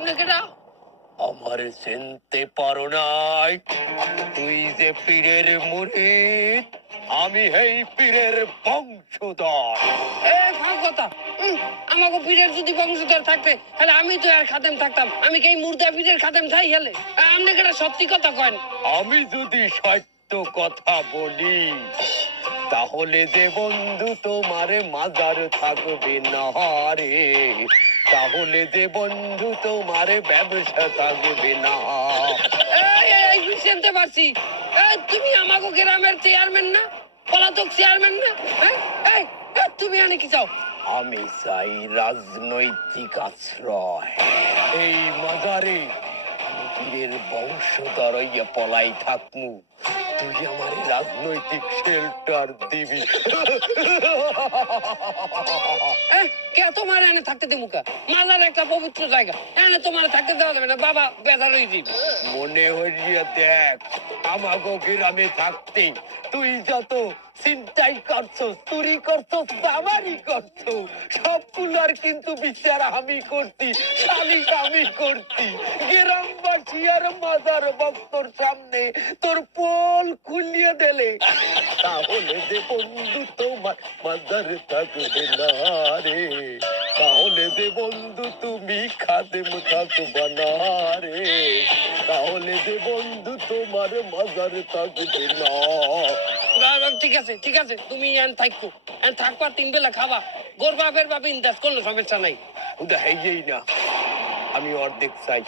আপনি কেটা? আমার চিনতে পারো নাই? তুই যে পীরের মুরিদ, আমি এই পীরের বংশধর। কথা আমাকে পীরের যদি বংশধর থাকতে তাহলে আমি তো আর খাদেম থাকতাম। আমি কি মুর্দা পীরের খাদেম থাই হেলে? আপনি কেটা সত্যি কথা কন? আমি যদি সত্য কথা বলি তাহলে যে বন্ধু তোমার মাজার থাকবে না রে, তাহলে যে বন্ধু তোমার ব্যবসা থাকবে না। বুঝতে পারছি, তুমি আমাকে গ্রামের চেয়ারম্যান না, পলাতক চেয়ারম্যান না? তুমি আনে কি চাও? আমি চাই রাজনৈতিক আশ্রয়। এই মাজারে আমি পীরের বংশধর হইয়া পলাই থাকমু, তুই আমার রাজনৈতিক শেল্টার দিবি। কে তোমার এনে থাকতে দেবো? মাজার একটা পবিত্র জায়গা, এনে তোমার থাকতে দেওয়া যাবে না। বাবা বেজার হয়ে যাবে। মনে হইয়া দেখ, আমাগো গ্রামে থাকতে তুই যত চিন্তাই করছো, চুরি করছো, দামারি করছো, সবগুলার কিন্তু বিচার আমি করছি, শালিক আমি করছি। গ্রামবাসী আর মাজার ভক্তর সামনে তোর পোল খুলিয়ে দিলে তাহলে যে বন্ধু তোমার মাজারে থাকবে না রে, তাহলে যে বন্ধু তুমি খাদেম থাকবা না রে, তাহলে যে বন্ধু তোমার মাজারে থাকবে না। ঠিক আছে ঠিক আছে, তুমি এন থাকো, এন থাকবা, 3 বেলা খাবা, গোরবা ফেরবা বিন্দাস, কোনো সমস্যা নাই। উদা হেই না, আমি অর্ধেক চাই।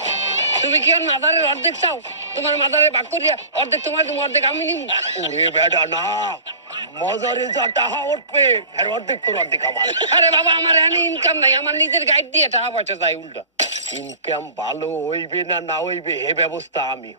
তুমি কি আর মাদারের অর্ধেক চাও? তোমার মাদারে ভাগ করিয়া অর্ধেক তোমার, তুমি অর্ধেক আমি নিব। ওরে বেটা না, মজারে যা টাকা উঠবে এর অর্ধেক তোর, অর্ধেক আমার। আরে বাবা, আমার এনে ইনকাম নাই, আমার নিজের গাইড দিয়ে টাকা পয়সা যায় উল্টা। ইনকাম ভালো হইবে না না হইবে হে ব্যবস্থা আমি